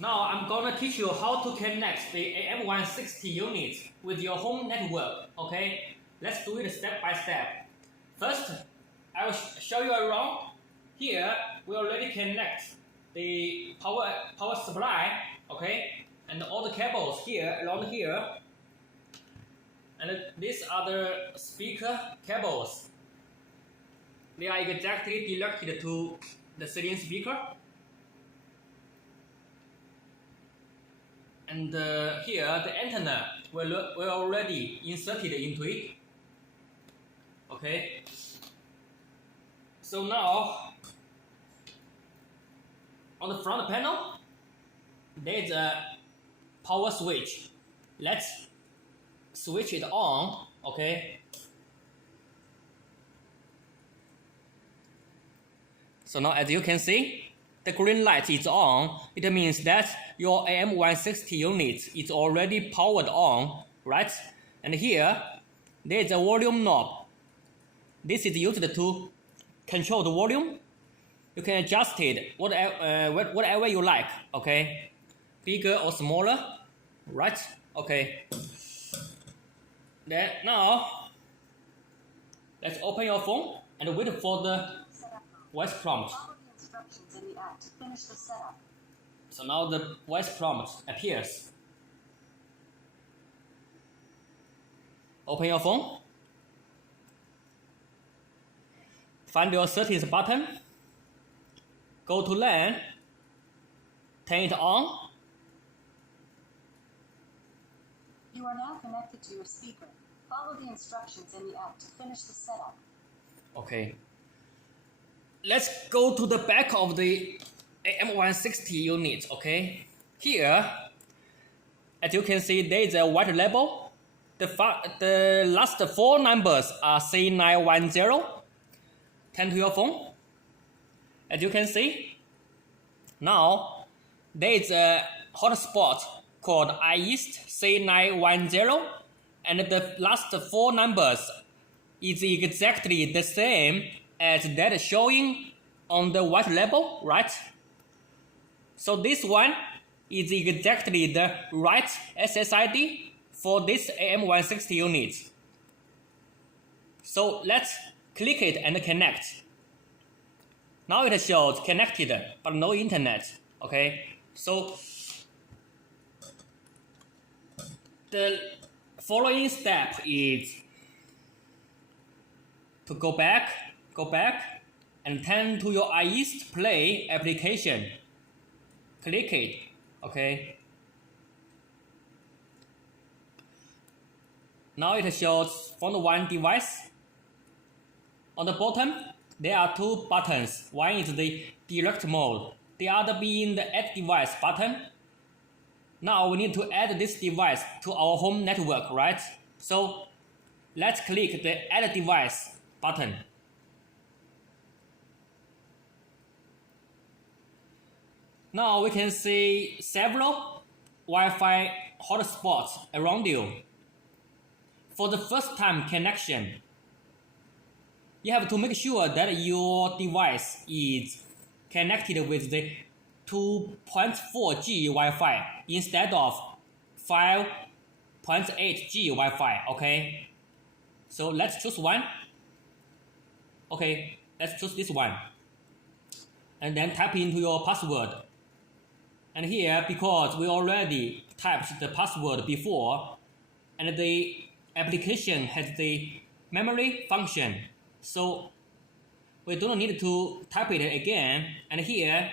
Now I'm gonna teach you how to connect the AM160 unit with your home network. Okay, let's do it step by step. First, I will show you around. Here we already connect the power supply. Okay, and all the cables here around here. And these are the speaker cables. They are exactly directed to the ceiling speaker. And here the antenna we're already inserted into it. Okay. So now on the front panel there is a power switch. Let's switch it on. Okay. So now as you can see, the green light is on. It means that your AM160 unit is already powered on, right? And here, there is a volume knob. This is used to control the volume. You can adjust it whatever you like, okay? Bigger or smaller, right? Okay. Then now, let's open your phone and wait for the voice prompt. So now the voice prompt appears. Open your phone. Find your settings button. Go to LAN. Turn it on. You are now connected to your speaker. Follow the instructions in the app to finish the setup. Okay. Let's go to the back of the AM160 unit. Okay. Here, as you can see, there is a white label. The last four numbers are C910. Turn to your phone. As you can see, now there is a hotspot called iEAST C910, and the last four numbers is exactly the same as that showing on the white label, right? So this one is exactly the right SSID for this AM160 unit. So let's click it and connect. Now it shows connected but no internet. Okay, so the following step is to go back and turn to your iEAST Play application. Click it. Okay. Now it shows phone 1 device. On the bottom, there are two buttons. One is the direct mode, the other being the add device button. Now we need to add this device to our home network, right? So let's click the add device button. Now we can see several Wi-Fi hotspots around you. For the first time connection, you have to make sure that your device is connected with the 2.4G Wi-Fi instead of 5.8G Wi-Fi, okay? So let's choose one. Okay, let's choose this one. And then type into your password. And here, because we already typed the password before, and the application has the memory function, so we don't need to type it again. And here,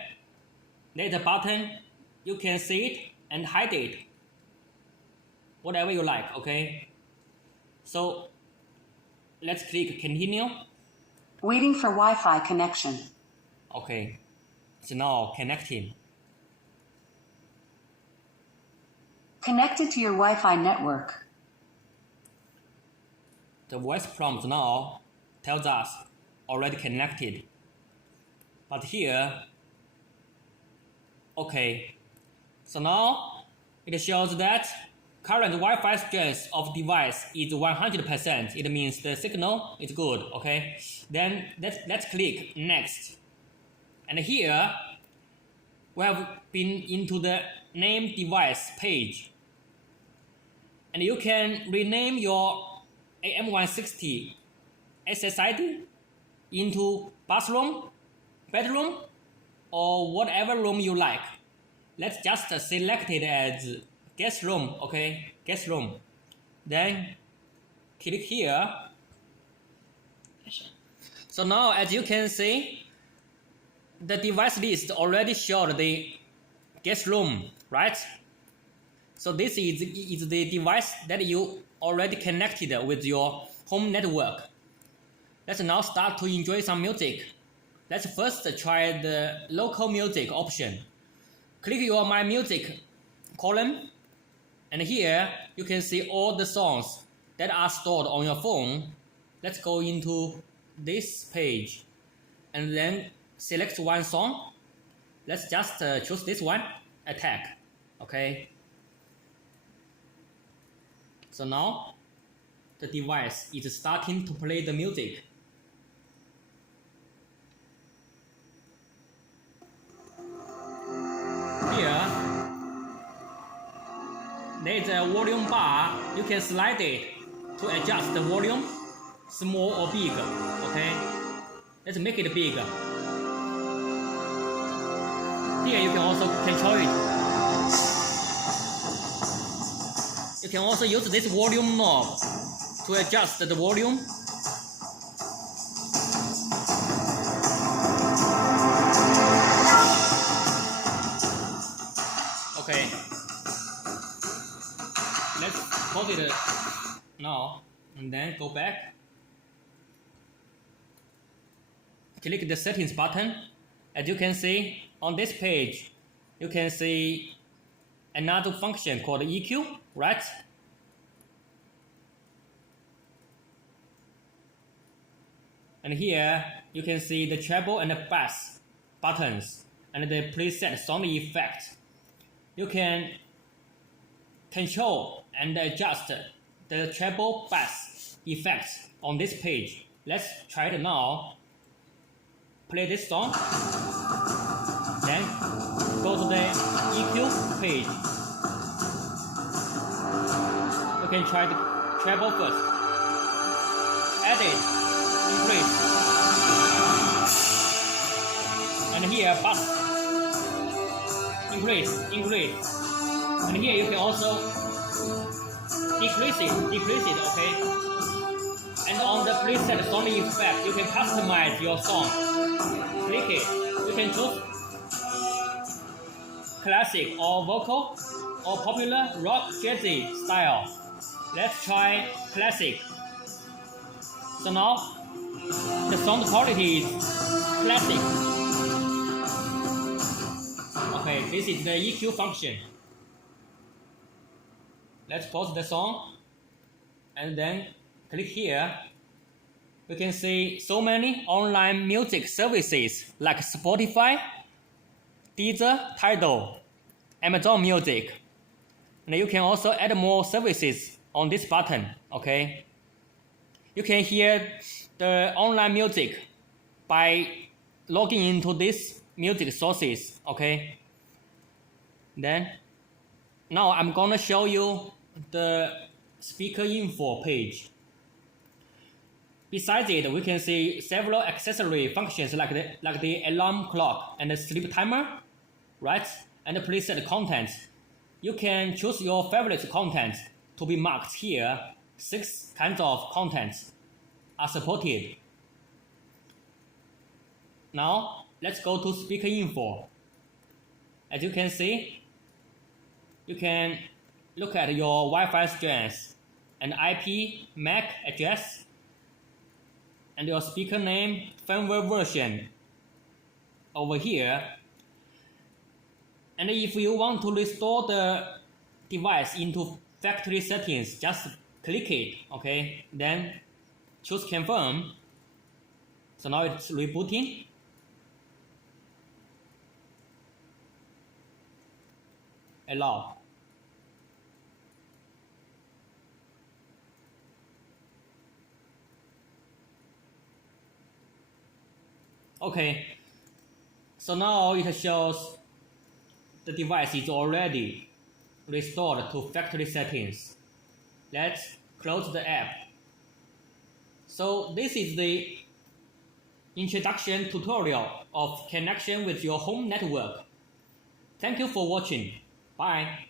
there's a button. You can see it and hide it, whatever you like, okay? So let's click continue. Waiting for Wi-Fi connection. Okay, so now connecting. Connected to your Wi-Fi network. The voice prompt now tells us already connected. But here, okay. So now it shows that current Wi-Fi strength of device is 100%. It means the signal is good, okay? Then let's click next. And here, we have been into the name device page. And you can rename your AM160 SSID into bathroom, bedroom, or whatever room you like. Let's just select it as guest room, okay? Guest room. Then click here. So now as you can see, the device list already showed the guest room, right? So this is the device that you already connected with your home network. Let's now start to enjoy some music. Let's first try the local music option. Click your My Music column, and here you can see all the songs that are stored on your phone. Let's go into this page and then select one song. Let's just choose this one, Attack. Okay. So now the device is starting to play the music. Here, there is a volume bar. You can slide it to adjust the volume, small or big. Okay, let's make it big. Here you can also control it. You can also use this volume knob to adjust the volume. Okay, let's pause it now and then go back. Click the settings button. As you can see on this page, you can see another function called EQ, right? And here you can see the treble and the bass buttons and the preset sound effect. You can control and adjust the treble bass effects on this page. Let's try it now. Play this song. Then go to the EQ page. You can try the treble first. Edit, increase. And here bass. Increase. And here you can also decrease it, okay? And on the preset sound effect, you can customize your song. Click it. You can choose classic or vocal or popular rock jazzy style. Let's try classic. So now the sound quality is classic. Okay, this is the EQ function. Let's pause the song and then click here. You can see so many online music services like Spotify, Deezer, Tidal, Amazon Music. And you can also add more services on this button, okay? You can hear the online music by logging into these music sources, okay? Then, now I'm gonna show you the speaker info page. Besides it, we can see several accessory functions like the alarm clock and the sleep timer, right? And the preset content. You can choose your favorite content to be marked here. 6 kinds of content are supported. Now, let's go to speaker info. As you can see, you can look at your Wi-Fi strength and IP MAC address and your speaker name, firmware version over here. And if you want to restore the device into factory settings, just click it, okay? Then choose confirm. So now it's rebooting. Allow. Okay, so now it shows the device is already restored to factory settings. Let's close the app. So this is the introduction tutorial of connection with your home network. Thank you for watching. Bye.